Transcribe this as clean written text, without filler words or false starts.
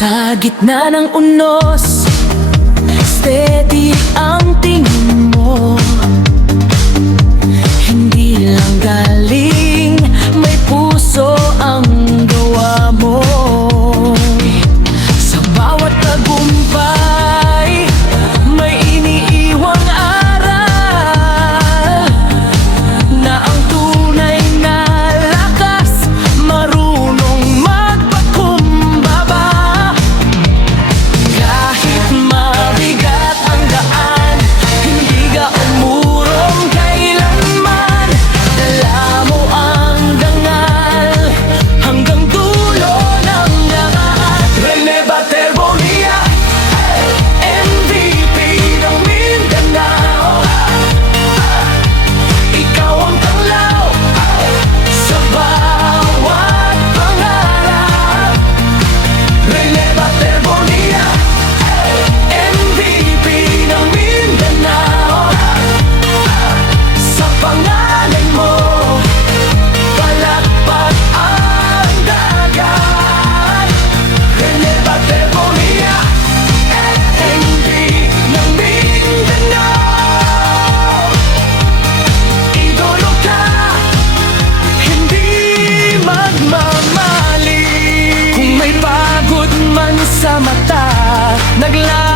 Sa gitna ng unos, steady ang tingin mo. Hindi lang galing, may puso ang gawa mo. Sa bawat tagumpay, may iniiwang aral na ang tunay na lakas, marunong magpakumbaba. Kahit mabigat ang daan, hindi ka umurong kailanman. Dala mo ang dangal hanggang dulo ng lahat. Rene Bater-Bonilla, MVP ng Mindanao. Ikaw ang tanglaw sa bawat pangarap. Rene Bater-Bonilla, MVP ng Mindanao. Sa pangalan mo, palakpak ang dagat. Rene Bater-Bonilla, MVP ng Mindanao. Idolo ka, hindi magmamali. Kung may pagod man sa mata, naglalakad